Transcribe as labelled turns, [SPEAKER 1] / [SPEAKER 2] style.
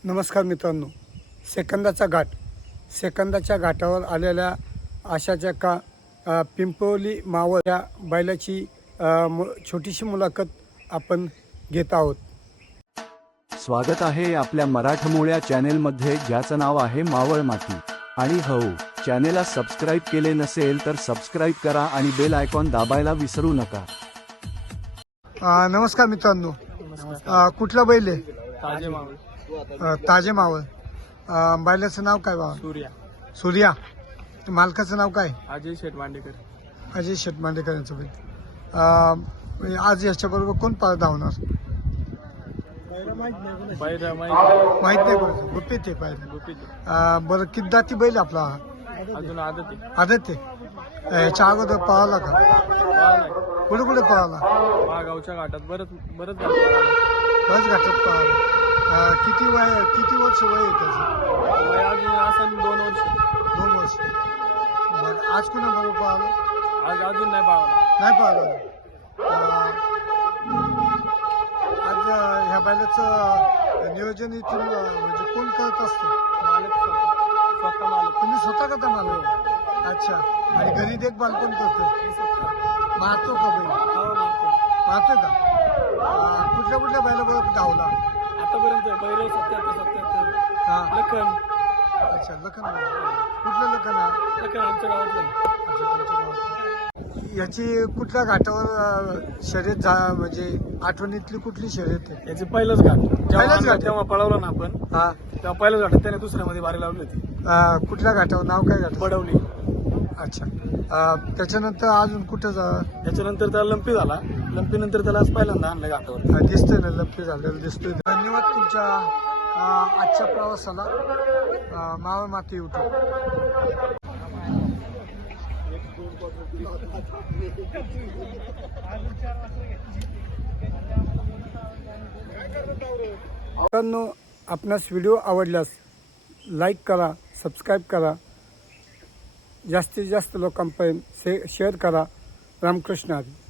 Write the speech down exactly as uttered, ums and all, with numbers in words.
[SPEAKER 1] नमस्कार मित्रांनो, सेकंदाचा घाट सेकंदाच्या घाटावर आलेल्या आशाच्या का अ, पिंपवली मावळ या बैलाची अ, मु छोटीशी मुलाखत आपण घेत आहोत।
[SPEAKER 2] स्वागत आहे आपल्या मराठमोळ्या चॅनेलमध्ये, ज्याचं नाव आहे मावळ माती। आणि हो, चॅनेलला सबस्क्राईब केले नसेल तर सबस्क्राईब करा आणि बेल आयकॉन दाबायला विसरू नका।
[SPEAKER 1] अ, नमस्कार मित्रांनो, अ, कुठला बैल आहे?
[SPEAKER 3] ताजे मावळ
[SPEAKER 1] अ, ताजे मावळ। अ, बैलाचं नाव काय बा?
[SPEAKER 3] सूर्या
[SPEAKER 1] सूर्या। मालकाचं नाव काय?
[SPEAKER 3] अजय शेठ मांडेकर।
[SPEAKER 1] अजय शेट मांडेकर यांचं बैल। अ, म्हणजे आज याच्याबरोबर कोण पाळ धावणार
[SPEAKER 3] बैरा
[SPEAKER 1] माहित नाही बरं, गुपित आहे पाहिजे।
[SPEAKER 3] गुपित
[SPEAKER 1] बरं, किती दाती बैल आपला?
[SPEAKER 3] अजून आदत आहे।
[SPEAKER 1] आदत आहे। याच्या अगोदर पळाला का? कुठे कुठे पळाला?
[SPEAKER 3] महागावच्या घाटात बरंच बरंच घाट
[SPEAKER 1] बस घाटात पळाला। अ, किती वय किती वर्ष वय आहे त्याचं?
[SPEAKER 3] वय अजून असं दोन वर्ष।
[SPEAKER 1] दोन वर्ष। बरं, आज कुणा बरोबर पळाला?
[SPEAKER 3] आज अजून नाही पाळाला।
[SPEAKER 1] नाही पळाला। अ, आज अ, ह्या बैलाचं नियोजन इथून अ, म्हणजे कोण करत असतं?
[SPEAKER 3] मालक स्वतः स्वतः मालक
[SPEAKER 1] तुम्ही स्वतः करता मला? अच्छा। आणि घरी देखभाल कोण करतो?
[SPEAKER 3] मी स्वतः
[SPEAKER 1] मारतो का बैल?
[SPEAKER 3] हो मालक।
[SPEAKER 1] मारतो का? अ, कुठल्या कुठल्या बैलाबरोबर धावला?
[SPEAKER 3] आतापर्यंत बैरव सत्याहत्तर सत्याहत्तर
[SPEAKER 1] हा।
[SPEAKER 3] लखन
[SPEAKER 1] अच्छा, लखन बैल। कुठलं लखन आहे?
[SPEAKER 3] लखन आमच्या गावातलं आहे।
[SPEAKER 1] अच्छा, तुमच्या गावात। याची कुठल्या घाटावर अ, शर्यत झा म्हणजे आठवणीतली कुठली शर्यत आहे?
[SPEAKER 3] याचे पहिलंच घाट जेव्हा
[SPEAKER 1] पहिलंच
[SPEAKER 3] आणलं
[SPEAKER 1] घाट?
[SPEAKER 3] तेव्हा पळवलं ना आपण,
[SPEAKER 1] हा।
[SPEAKER 3] तेव्हा पहिलंच घाटात त्याने दुसऱ्यामध्ये बारी लावली होती।
[SPEAKER 1] अ, कुठल्या घाटावर? नाव काय घाट?
[SPEAKER 3] पडवली।
[SPEAKER 1] अच्छा। अ, त्याच्यानंतर अजून कुठं जा
[SPEAKER 3] त्याच्यानंतर त्याला लंपी झाला। लंपी नंतर त्याला आज पहिल्यांदा आणलं घाटावर।
[SPEAKER 1] अ, दिसतोय ना, लपी झालेलं दिसतोय। धन्यवाद तुमच्या अ, आजच्या प्रवासाला। अ, मावळ माती यूट्यूब। मित्रांनो, आपणास व्हिडिओ आवडल्यास लाईक करा, सबस्क्राईब करा, जास्तीत जास्त लोकांपर्यंत शे शेअर करा। रामकृष्ण हरी।